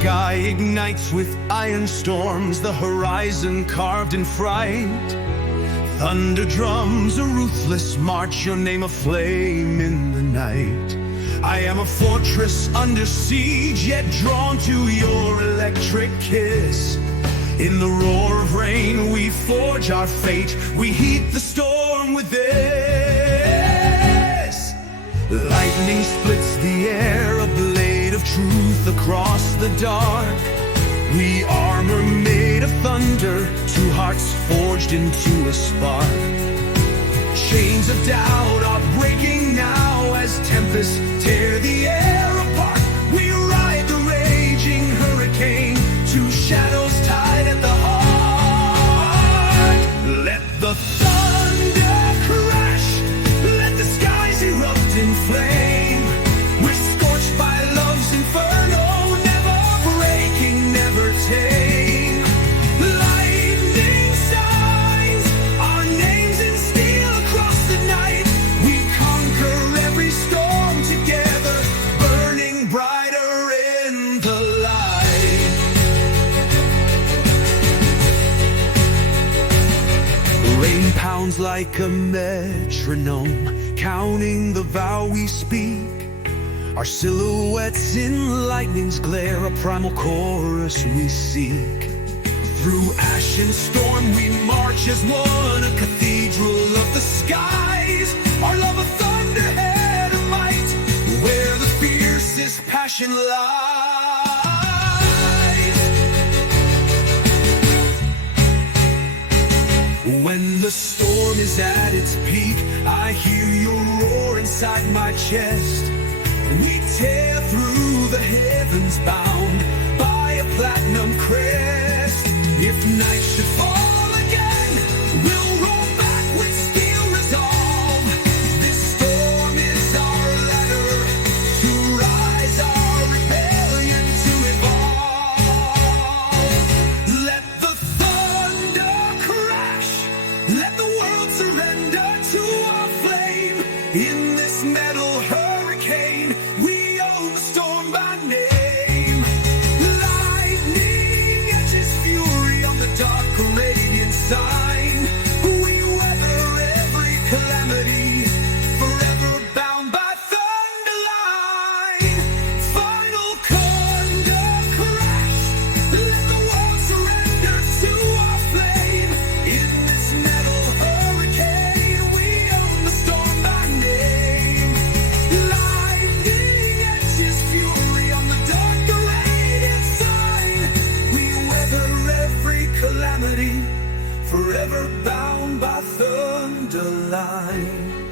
sky ignites with iron storms, the horizon carved in fright. Thunder drums a ruthless march, your name aflame in the night. I am a fortress under siege, yet drawn to your electric kiss. In the roar of rain we forge our fate, we heat the storm with this. Lightning splits the air, a blade of truth across the dark. We armor made of thunder, two hearts forged into a spark. Chains of doubt are breaking now as tempests tear the air apart. We ride the raging hurricane, two shadows tied at the heart. Let the thunder crash, let the skies erupt in flame. We're scorched by love's inferno, never breaking, never tame. Lightning shines, our names in steel across the night. We conquer every storm together, burning brighter in the light. Rain pounds like a metronome, counting the vow we speak. Our silhouettes in lightning's glare, a primal chorus we seek. Through ash and storm we march as one, a cathedral of the skies. Our love a thunderhead of might, where the fiercest passion lies. When the storm is at its peak, I hear your roar inside my chest. We tear through the heavens bound by a platinum crest. If night should fall again, we'll roll back with steel resolve. This storm is our ladder to rise, our rebellion to evolve. Let the thunder crash, let the world surrender to our flame. In this metal hurricane, we own the storm by name. Lightning etches fury on the dark radiant sign. We weather every calamity, forever bound by thunder line. Final thunder crash, let the world surrender to our flame. In this metal hurricane, we own the storm by name. Lightning etches fury on the dark radiant sign. We weather every calamity, forever bound by thunder line.